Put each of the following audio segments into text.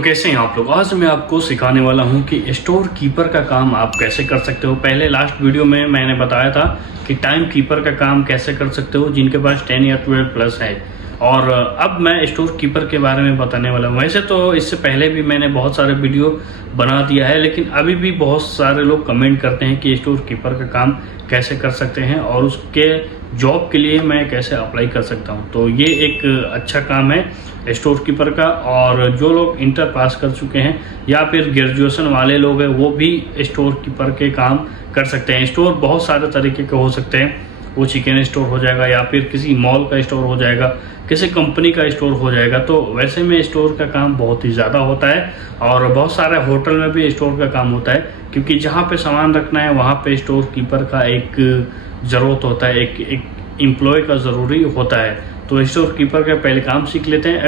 तो कैसे हैं आप लोग। आज मैं आपको सिखाने वाला हूं कि स्टोर कीपर का काम आप कैसे कर सकते हो। पहले लास्ट वीडियो में मैंने बताया था कि टाइम कीपर का काम कैसे कर सकते हो जिनके पास 10 या 12 प्लस है, और अब मैं स्टोर कीपर के बारे में बताने वाला हूं। वैसे तो इससे पहले भी मैंने बहुत सारे वीडियो बना दिया है, लेकिन अभी भी बहुत सारे लोग कमेंट करते हैं कि स्टोर कीपर का काम कैसे कर सकते हैं और उसके जॉब के लिए मैं कैसे अप्लाई कर सकता हूं। तो ये एक अच्छा काम है स्टोर कीपर का, और जो लोग इंटर पास कर चुके हैं या फिर ग्रेजुएशन वाले लोग हैं वो भी स्टोर कीपर के काम कर सकते हैं। स्टोर बहुत सारे तरीके के हो सकते हैं, वो चिकन स्टोर हो जाएगा या फिर किसी मॉल का स्टोर हो जाएगा, किसी कंपनी का स्टोर हो जाएगा। तो वैसे में स्टोर का काम बहुत ही ज़्यादा होता है, और बहुत सारे होटल में भी स्टोर का काम होता है, क्योंकि जहाँ पे सामान रखना है वहाँ पे स्टोर कीपर का एक ज़रूरत होता है, एक एम्प्लॉय का ज़रूरी होता है। तो स्टोर कीपर का पहले काम सीख लेते हैं।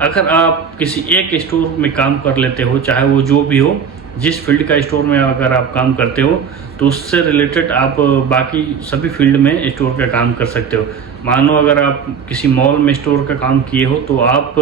अगर आप किसी एक स्टोर में काम कर लेते हो, चाहे वो जो भी हो, जिस फील्ड का स्टोर में अगर आप काम करते हो, तो उससे रिलेटेड आप बाकी सभी फील्ड में स्टोर का काम कर सकते हो। मानो अगर आप किसी मॉल में स्टोर का काम किए हो तो आप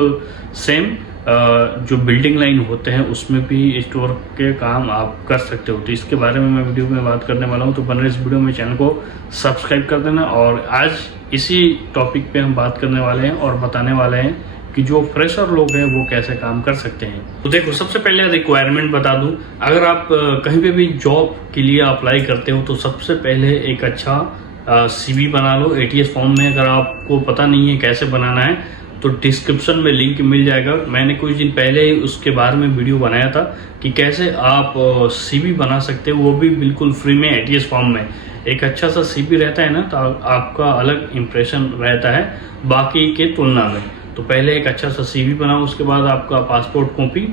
सेम जो बिल्डिंग लाइन होते हैं उसमें भी स्टोर के काम आप कर सकते हो। तो इसके बारे में मैं वीडियो में बात करने वाला हूँ, तो बने इस वीडियो में चैनल को सब्सक्राइब कर देना। और आज इसी टॉपिक पे हम बात करने वाले हैं और बताने वाले हैं कि जो फ्रेशर लोग हैं वो कैसे काम कर सकते हैं। तो देखो, सबसे पहले रिक्वायरमेंट बता दूं। अगर आप कहीं पे भी जॉब के लिए अप्लाई करते हो तो सबसे पहले एक अच्छा सीवी बना लो एटीएस फॉर्म में। अगर आपको पता नहीं है कैसे बनाना है तो डिस्क्रिप्शन में लिंक मिल जाएगा। मैंने कुछ दिन पहले ही उसके बारे में वीडियो बनाया था कि कैसे आप सीवी बना सकते हो, वो भी बिल्कुल फ्री में एटीएस फॉर्म में। एक अच्छा सा सीवी रहता है ना, तो आपका अलग इम्प्रेशन रहता है बाकी के तुलना में। तो पहले एक अच्छा सा सीवी बनाओ, उसके बाद आपका पासपोर्ट कॉपी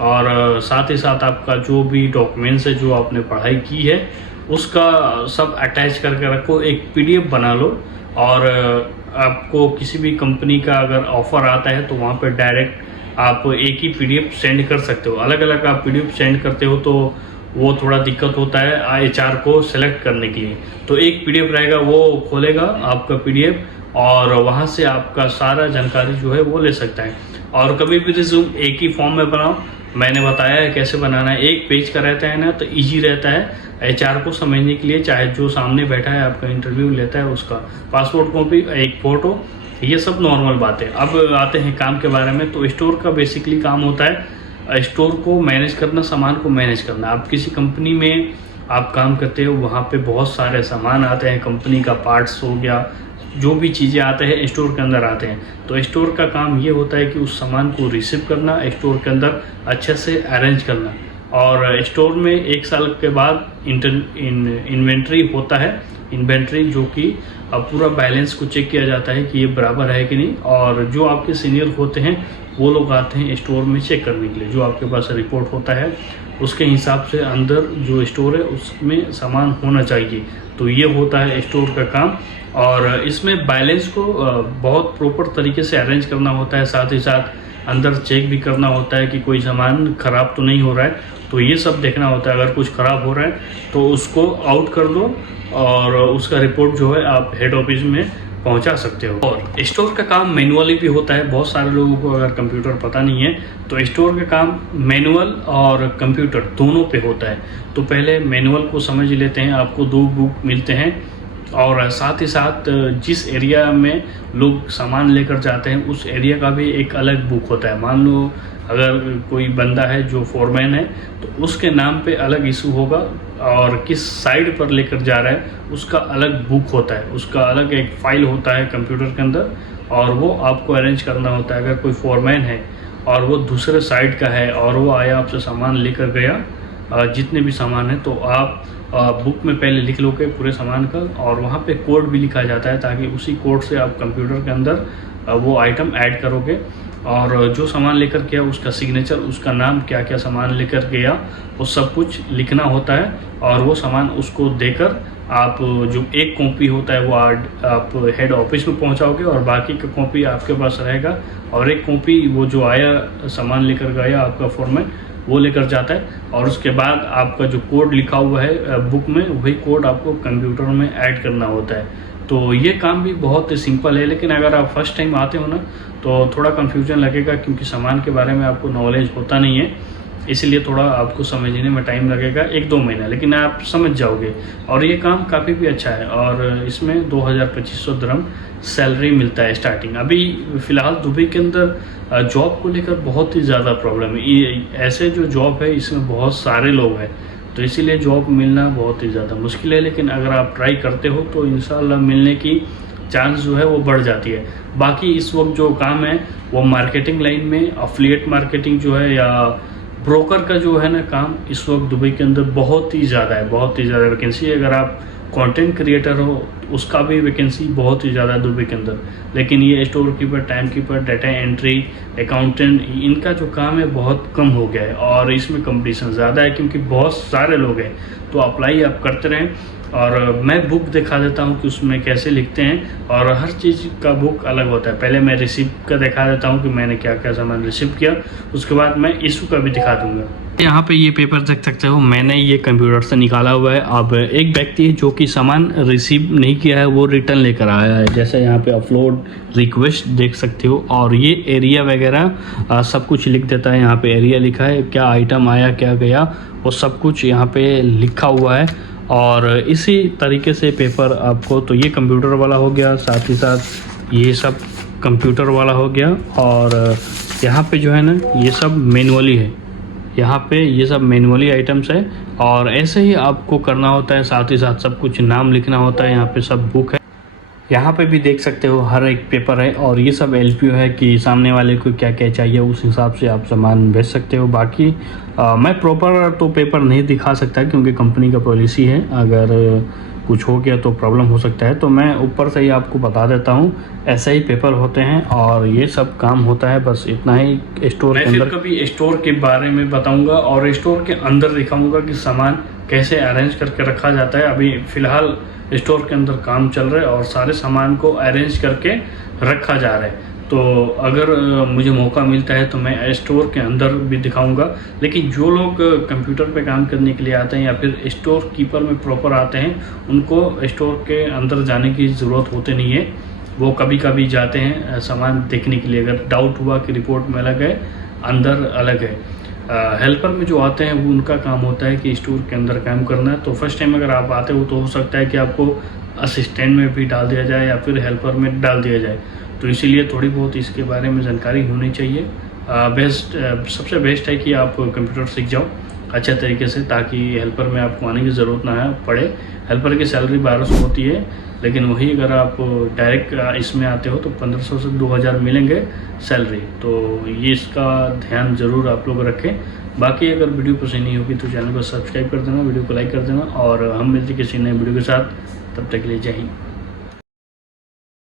और साथ ही साथ आपका जो भी डॉक्यूमेंट्स है जो आपने पढ़ाई की है उसका सब अटैच करके रखो। एक पीडीएफ बना लो, और आपको किसी भी कंपनी का अगर ऑफर आता है तो वहाँ पर डायरेक्ट आप एक ही पीडीएफ सेंड कर सकते हो। अलग अलग आप पीडीएफ सेंड करते हो तो वो थोड़ा दिक्कत होता है एचआर को सेलेक्ट करने के लिए। तो एक पीडीएफ रहेगा, वो खोलेगा आपका पीडीएफ और वहाँ से आपका सारा जानकारी जो है वो ले सकता है। और कभी भी रिज्यूम एक ही फॉर्म में बनाओ, मैंने बताया है कैसे बनाना है। एक पेज का रहता है ना, तो इजी रहता है एचआर को समझने के लिए, चाहे जो सामने बैठा है आपका इंटरव्यू लेता है उसका। पासपोर्ट कॉपी, एक फ़ोटो, ये सब नॉर्मल बात है। अब आते हैं काम के बारे में। तो स्टोर का बेसिकली काम होता है स्टोर को मैनेज करना, सामान को मैनेज करना। आप किसी कंपनी में आप काम करते हो, वहाँ पे बहुत सारे सामान आते हैं, कंपनी का पार्ट्स हो गया, जो भी चीज़ें आते हैं स्टोर के अंदर आते हैं। तो स्टोर का काम ये होता है कि उस सामान को रिसीव करना, स्टोर के अंदर अच्छे से अरेंज करना। और स्टोर में एक साल के बाद इन्वेंट्री होता है, इन्वेंट्री जो कि पूरा बैलेंस को चेक किया जाता है कि ये बराबर है कि नहीं। और जो आपके सीनियर होते हैं वो लोग आते हैं स्टोर में चेक करने के लिए। जो आपके पास रिपोर्ट होता है उसके हिसाब से अंदर जो स्टोर है उसमें सामान होना चाहिए। तो ये होता है स्टोर का काम, और इसमें बैलेंस को बहुत प्रॉपर तरीके से अरेंज करना होता है। साथ ही साथ अंदर चेक भी करना होता है कि कोई सामान ख़राब तो नहीं हो रहा है। तो ये सब देखना होता है। अगर कुछ ख़राब हो रहा है तो उसको आउट कर दो, और उसका रिपोर्ट जो है आप हेड ऑफिस में पहुंचा सकते हो। और स्टोर का काम मैनुअली भी होता है। बहुत सारे लोगों को अगर कंप्यूटर पता नहीं है तो स्टोर का काम मैनुअल और कंप्यूटर दोनों पे होता है। तो पहले मैनुअल को समझ लेते हैं। आपको 2 बुक मिलते हैं, और साथ ही साथ जिस एरिया में लोग सामान लेकर जाते हैं उस एरिया का भी एक अलग बुक होता है। मान लो अगर कोई बंदा है जो फोरमैन है तो उसके नाम पे अलग इशू होगा, और किस साइड पर लेकर जा रहा है उसका अलग बुक होता है, उसका अलग एक फाइल होता है कंप्यूटर के अंदर, और वो आपको अरेंज करना होता है। अगर कोई फोरमैन है और वो दूसरे साइड का है और वो आया आपसे सामान लेकर गया, जितने भी सामान है, तो आप बुक में पहले लिख लोगे पूरे सामान का, और वहाँ पे कोड भी लिखा जाता है ताकि उसी कोड से आप कंप्यूटर के अंदर वो आइटम ऐड करोगे। और जो सामान लेकर गया उसका सिग्नेचर, उसका नाम, क्या क्या सामान लेकर गया, वो सब कुछ लिखना होता है। और वो सामान उसको देकर आप जो एक कॉपी होता है वो आप हेड ऑफिस में पहुंचाओगे, और बाकी का कॉपी आपके पास रहेगा। और एक कॉपी वो जो आया सामान लेकर गया आपका फोरमैन, वो लेकर जाता है। और उसके बाद आपका जो कोड लिखा हुआ है बुक में, वही कोड आपको कंप्यूटर में ऐड करना होता है। तो ये काम भी बहुत सिंपल है, लेकिन अगर आप फर्स्ट टाइम आते हो ना तो थोड़ा कन्फ्यूजन लगेगा, क्योंकि सामान के बारे में आपको नॉलेज होता नहीं है, इसलिए थोड़ा आपको समझने में टाइम लगेगा 1-2 महीना, लेकिन आप समझ जाओगे। और ये काम काफ़ी भी अच्छा है, और इसमें 2200 दिरहम सैलरी मिलता है स्टार्टिंग। अभी फ़िलहाल दुबई के अंदर जॉब को लेकर बहुत ही ज़्यादा प्रॉब्लम है। ये ऐसे जो जॉब है इसमें बहुत सारे लोग हैं, तो इसीलिए जॉब मिलना बहुत ही ज़्यादा मुश्किल है, लेकिन अगर आप ट्राई करते हो तो इंशाल्लाह मिलने की चांस जो है वो बढ़ जाती है। बाकी इस वक्त जो काम है वो मार्केटिंग लाइन में, अफिलिएट मार्केटिंग जो है या ब्रोकर का जो है ना काम, इस वक्त दुबई के अंदर बहुत ही ज़्यादा है, बहुत ही ज़्यादा वैकेंसी है। अगर आप कंटेंट क्रिएटर हो उसका भी वैकेंसी बहुत ही ज़्यादा है दुबई के अंदर, लेकिन ये store keeper, time keeper, data entry, accountant, इनका जो काम है बहुत कम हो गया है, और इसमें कंपटीशन ज़्यादा है क्योंकि बहुत सारे लोग हैं। तो अप्लाई आप करते रहें, और मैं बुक दिखा देता हूँ कि उसमें कैसे लिखते हैं, और हर चीज़ का बुक अलग होता है। पहले मैं रिसिप्ट का दिखा देता हूँ कि मैंने क्या क्या सामान रिसीव किया, उसके बाद मैं इशू का भी दिखा दूँगा। यहाँ पे ये पेपर देख सकते हो, मैंने ये कंप्यूटर से निकाला हुआ है। अब एक व्यक्ति है जो कि सामान रिसीव नहीं किया है, वो रिटर्न लेकर आया है। जैसे यहाँ पे अपलोड रिक्वेस्ट देख सकते हो, और ये एरिया वगैरह सब कुछ लिख देता है। यहाँ पे एरिया लिखा है, क्या आइटम आया, क्या गया, वो सब कुछ यहाँ पे लिखा हुआ है। और इसी तरीके से पेपर आपको, तो ये कंप्यूटर वाला हो गया, साथ ही साथ ये सब कंप्यूटर वाला हो गया, और यहाँ पे जो है ना ये सब मैनुअली है। यहाँ पे ये सब मैनुअली आइटम्स है, और ऐसे ही आपको करना होता है। साथ ही साथ सब कुछ नाम लिखना होता है। यहाँ पे सब बुक है, यहाँ पे भी देख सकते हो हर एक पेपर है, और ये सब LPO है कि सामने वाले को क्या क्या चाहिए, उस हिसाब से आप सामान भेज सकते हो। बाकी मैं प्रॉपर तो पेपर नहीं दिखा सकता क्योंकि कंपनी का पॉलिसी है, अगर कुछ हो गया तो प्रॉब्लम हो सकता है, तो मैं ऊपर से ही आपको बता देता हूँ। ऐसे ही पेपर होते हैं और ये सब काम होता है, बस इतना ही। स्टोर के अंदर कभी स्टोर के बारे में बताऊँगा, और स्टोर के अंदर दिखाऊँगा कि सामान कैसे अरेंज करके रखा जाता है। अभी फ़िलहाल स्टोर के अंदर काम चल रहा है और सारे सामान को अरेंज करके रखा जा रहा है। तो अगर मुझे मौका मिलता है तो मैं स्टोर के अंदर भी दिखाऊंगा। लेकिन जो लोग कंप्यूटर पे काम करने के लिए आते हैं या फिर स्टोर कीपर में प्रॉपर आते हैं, उनको स्टोर के अंदर जाने की ज़रूरत होती नहीं है। वो कभी कभी जाते हैं सामान देखने के लिए, अगर डाउट हुआ कि रिपोर्ट में अलग है, अंदर अलग है। हेल्पर में जो आते हैं वो उनका काम होता है कि स्टोर के अंदर काम करना है। तो फर्स्ट टाइम अगर आप आते हो तो हो सकता है कि आपको असिस्टेंट में भी डाल दिया जाए या फिर हेल्पर में डाल दिया जाए, तो इसीलिए थोड़ी बहुत इसके बारे में जानकारी होनी चाहिए। सबसे बेस्ट है कि आप कंप्यूटर सीख जाओ अच्छे तरीके से, ताकि हेल्पर में आपको आने की ज़रूरत ना पड़े। हेल्पर की सैलरी 1200 होती है, लेकिन वही अगर आप डायरेक्ट इसमें आते हो तो 1500 से 2000 मिलेंगे सैलरी। तो ये इसका ध्यान ज़रूर आप लोग रखें। बाकी अगर वीडियो पसंद नहीं होगी तो चैनल को सब्सक्राइब कर देना, वीडियो को लाइक कर देना, और हम मिलते किसी नए वीडियो के साथ। तब तक के लिए जय हिंद।